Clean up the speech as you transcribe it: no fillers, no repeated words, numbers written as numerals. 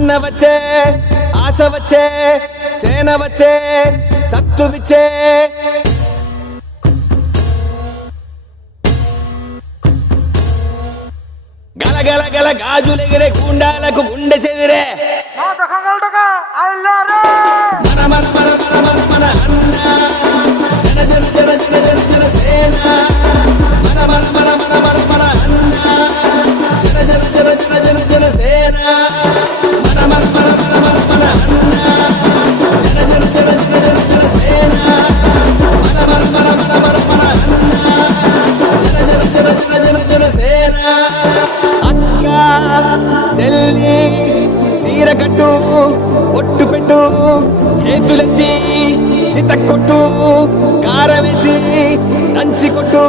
అన్న వచ్చే ఆశ వచ్చే సేన వచ్చే సత్తు విచ్చే గల గల గల గాజులెగిరే గుండాలకు గుండె చెదిరే మన మన మన మన మన మన అన్న జన జన జన జన జన జన సేన మన మన మన మన మన మన అన్న జన జన జన జన జన జన సేన మన మన మన మన మన మన అన్న జన జన జన జన జన జన సేన మన మన మన మన మన మన అన్న జన జన జన జన జన జన సేన అక్క చెల్లి చీర కట్టు ఒట్టు పెట్టు చేతులెత్తి చితక్కొట్టు కారవేసి దంచి కొట్టు